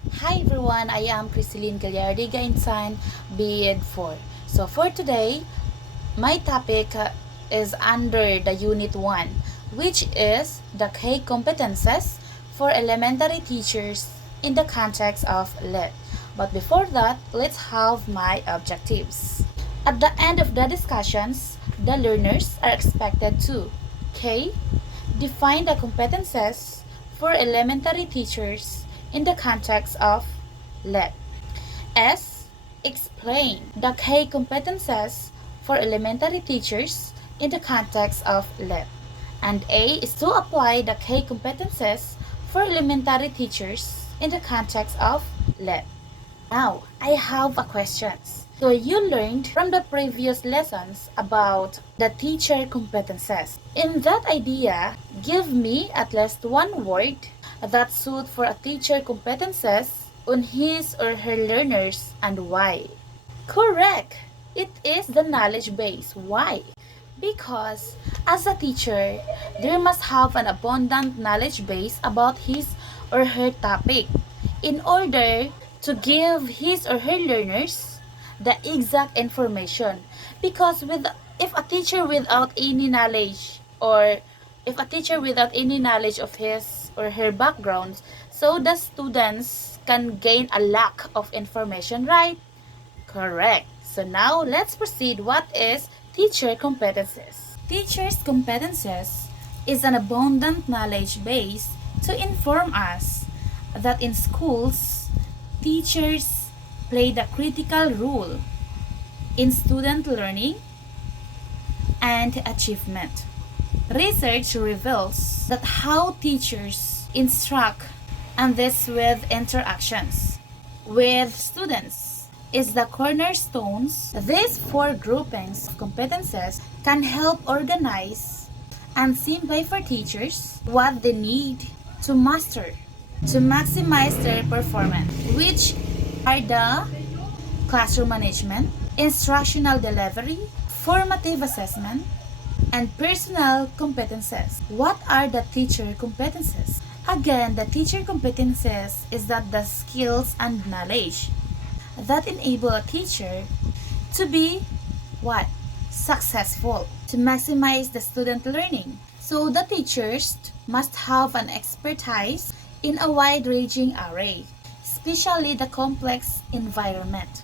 Hi everyone, I am Criseline Gallardiga Insan, BEd 4. So for today, my topic is under the Unit 1, which is the K competences for elementary teachers in the context of LET. But before that, let's have my objectives. At the end of the discussions, the learners are expected to K. Define the competences for elementary teachers in the context of LET. S. Explain the K competences for elementary teachers in the context of LET. And A is to apply the K competences for elementary teachers in the context of LET. Now, I have a question. So you learned from the previous lessons about the teacher competences. In that idea, give me at least one word that suit for a teacher competences on his or her learners and why. Correct! It is the knowledge base. Why? Because as a teacher, there must have an abundant knowledge base about his or her topic in order to give his or her learners the exact information. Because if a teacher without any knowledge, or if a teacher without any knowledge of his or her background, so the students can gain a lack of information, right? Correct. So now let's proceed. What is teacher competences? Teacher's competences is an abundant knowledge base to inform us that in schools, teachers play the critical role in student learning and achievement. Research reveals that how teachers instruct, and this with interactions with students, is the cornerstones. These four groupings of competences can help organize and simplify for teachers what they need to master to maximize their performance, which are the classroom management, instructional delivery, formative assessment, and personal competences. What are the teacher competences? Again, the teacher competences is that the skills and knowledge that enable a teacher to be what? Successful, to maximize the student learning. So the teachers must have an expertise in a wide-ranging array, especially the complex environment,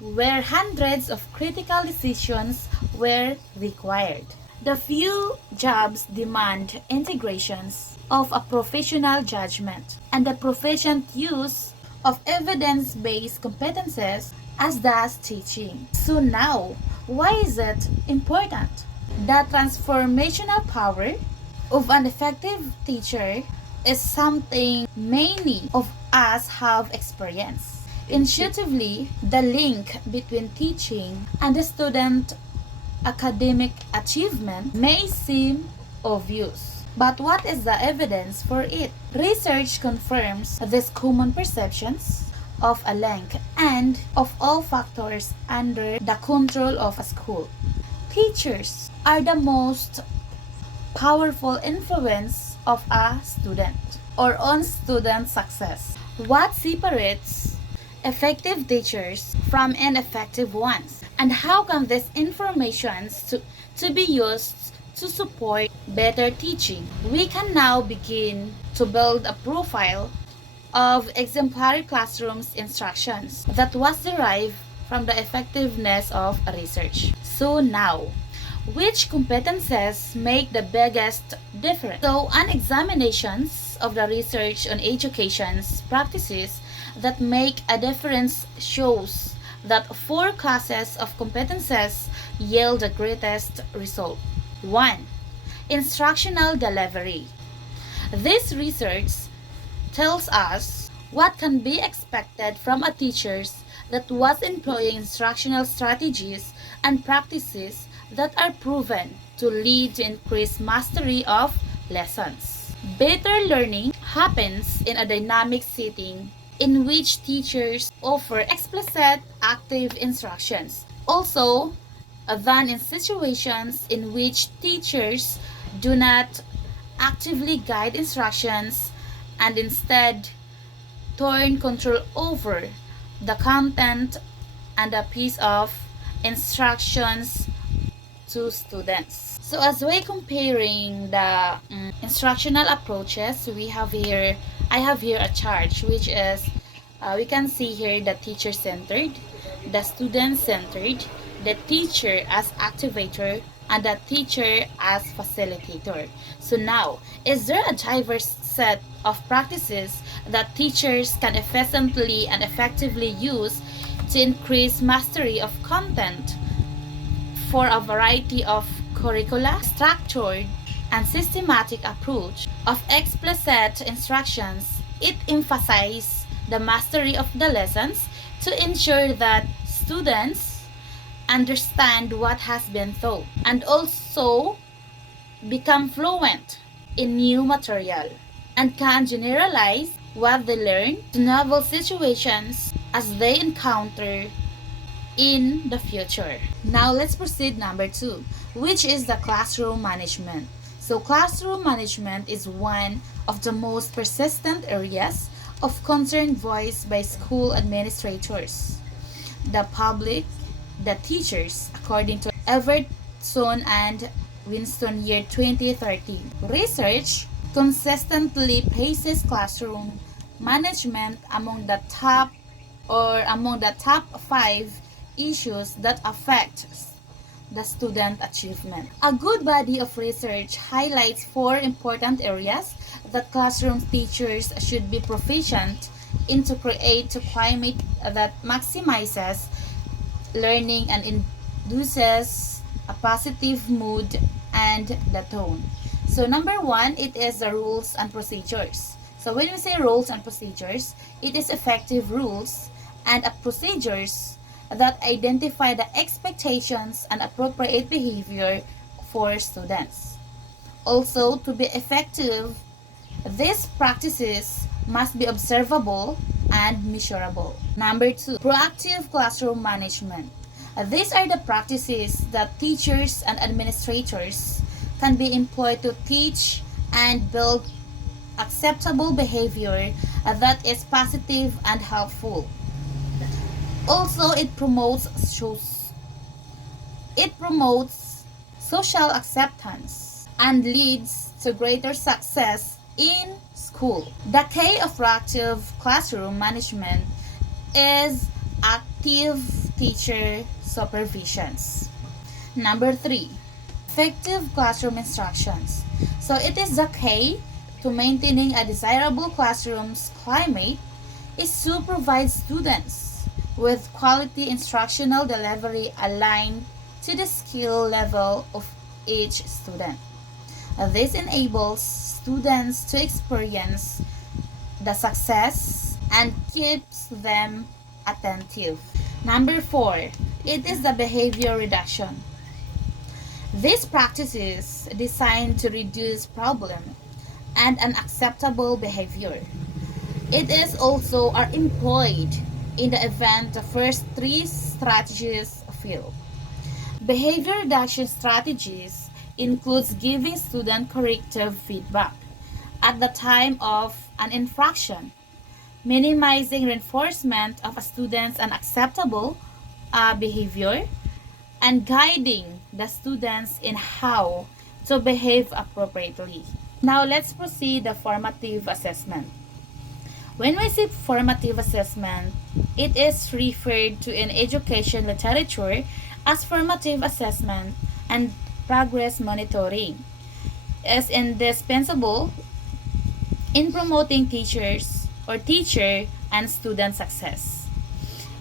where hundreds of critical decisions were required. The few jobs demand integrations of a professional judgment and the proficient use of evidence-based competences as does teaching. So now, why is it important? The transformational power of an effective teacher is something many of us have experienced. Intuitively, the link between teaching and the student academic achievement may seem obvious. But what is the evidence for it? Research confirms these common perceptions of a link and of all factors under the control of a school. Teachers are the most powerful influence of a student or on student success. What separates effective teachers from ineffective ones? And how can this information to be used to support better teaching? We can now begin to build a profile of exemplary classrooms instructions that was derived from the effectiveness of research. So now, which competences make the biggest difference? So, an examinations of the research on education's practices that make a difference shows that four classes of competences yield the greatest result. 1. Instructional delivery. This research tells us what can be expected from a teacher that was employing instructional strategies and practices that are proven to lead to increased mastery of lessons. Better learning happens in a dynamic setting in which teachers offer explicit active instructions. Also, than in situations in which teachers do not actively guide instructions and instead turn control over the content and a piece of instructions to students. So as we're comparing the instructional approaches, I have here a chart which is, we can see here the teacher-centered, the student-centered, the teacher as activator, and the teacher as facilitator. So now, is there a diverse set of practices that teachers can efficiently and effectively use to increase mastery of content for a variety of curricula? Structured and systematic approach of explicit instructions, it emphasizes the mastery of the lessons to ensure that students understand what has been taught and also become fluent in new material and can generalize what they learn to novel situations as they encounter in the future. Now let's proceed number 2, which is the classroom management. So classroom management is one of the most persistent areas of concern voiced by school administrators, the public, the teachers, according to Everton and Winston year 2013. Research consistently places classroom management among the top 5 issues that affect the student achievement. A good body of research highlights 4 important areas that classroom teachers should be proficient in to create a climate that maximizes learning and induces a positive mood and the tone. So number 1, it is the rules and procedures. So when we say rules and procedures, it is effective rules and procedures that identify the expectations and appropriate behavior for students. Also, to be effective, these practices must be observable and measurable. Number 2, proactive classroom management. These are the practices that teachers and administrators can be employed to teach and build acceptable behavior that is positive and helpful. Also, it promotes social acceptance and leads to greater success in school. The key of proactive classroom management is active teacher supervisions. Number 3, effective classroom instructions. So it is the key to maintaining a desirable classroom's climate is to provide students with quality instructional delivery aligned to the skill level of each student. This enables students to experience the success and keeps them attentive. Number 4, it is the behavior reduction. This practice is designed to reduce problem and unacceptable behavior. It is also are employed in the event the first 3 strategies fail. Behavior reduction strategies includes giving student corrective feedback at the time of an infraction, minimizing reinforcement of a student's unacceptable behavior, and guiding the students in how to behave appropriately. Now let's proceed the formative assessment. When we say formative assessment, it is referred to in education literature as formative assessment and progress monitoring is indispensable in promoting teacher and student success.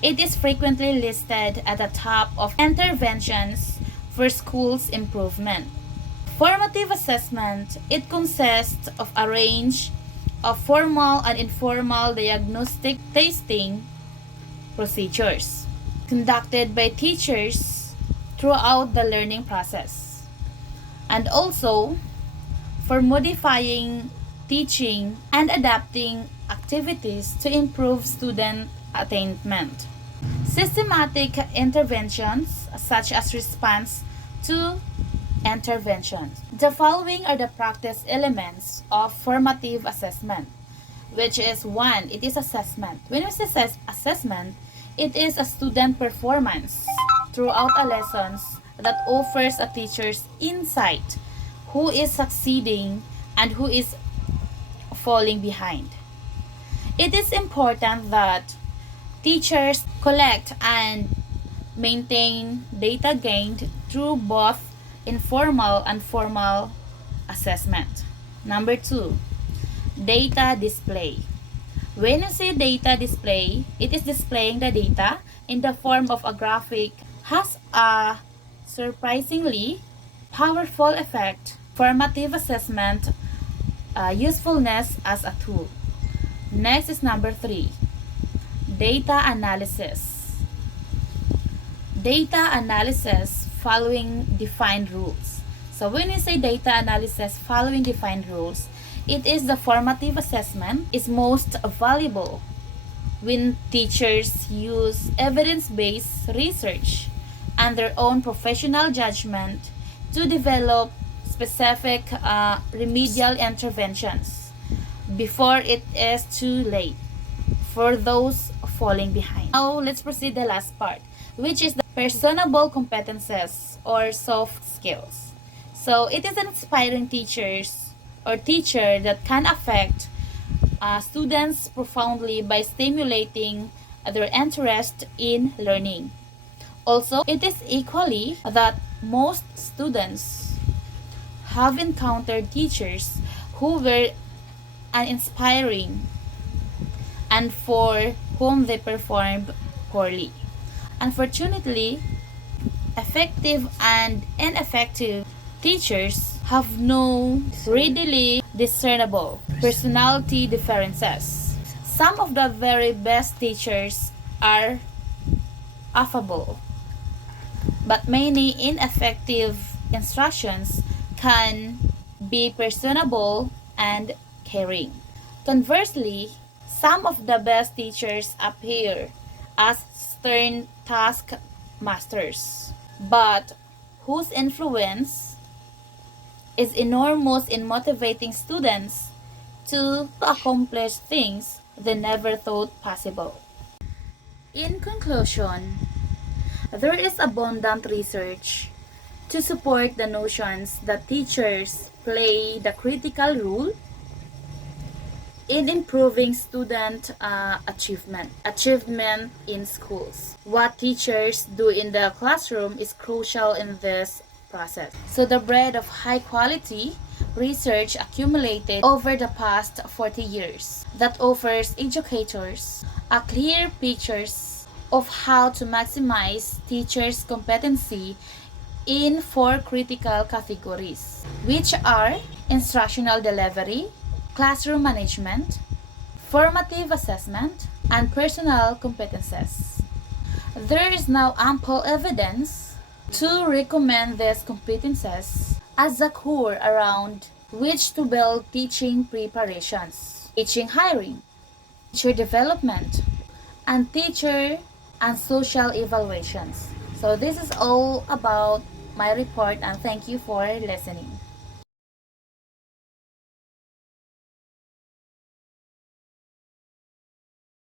It is frequently listed at the top of interventions for schools' improvement. Formative assessment, it consists of a range of formal and informal diagnostic testing procedures conducted by teachers throughout the learning process, and also for modifying teaching and adapting activities to improve student attainment. Systematic interventions such as response to interventions. The following are the practice elements of formative assessment. which is one, it is assessment. When we say assessment, it is a student performance throughout a lessons that offers a teacher's insight who is succeeding and who is falling behind. It is important that teachers collect and maintain data gained through both informal and formal assessment. Number two, data display. When you say data display, it is displaying the data in the form of a graphic, has a surprisingly powerful effect. Formative assessment, usefulness as a tool. Next is number three, data analysis. Data analysis following defined rules. So when we say data analysis following defined rules, it is the formative assessment is most valuable when teachers use evidence-based research and their own professional judgment to develop specific remedial interventions before it is too late for those falling behind. Now let's proceed the last part, which is the personable competences or soft skills. So it is an inspiring teachers or teacher that can affect students profoundly by stimulating their interest in learning. Also, it is equally that most students have encountered teachers who were uninspiring and for whom they performed poorly. Unfortunately, effective and ineffective teachers have no readily discernible personality differences. Some of the very best teachers are affable, but many ineffective instructions can be personable and caring. Conversely, some of the best teachers appear as stern taskmasters, but whose influence is enormous in motivating students to accomplish things they never thought possible. In conclusion, there is abundant research to support the notions that teachers play the critical role in improving student achievement in schools. What teachers do in the classroom is crucial in this process. So the breadth of high quality research accumulated over the past 40 years that offers educators a clear picture of how to maximize teachers' competency in four critical categories, which are instructional delivery, classroom management, formative assessment, and personal competences. There is now ample evidence to recommend these competences as a core around which to build teaching preparations, teaching hiring, teacher development, and teacher and social evaluations. So this is all about my report, and thank you for listening.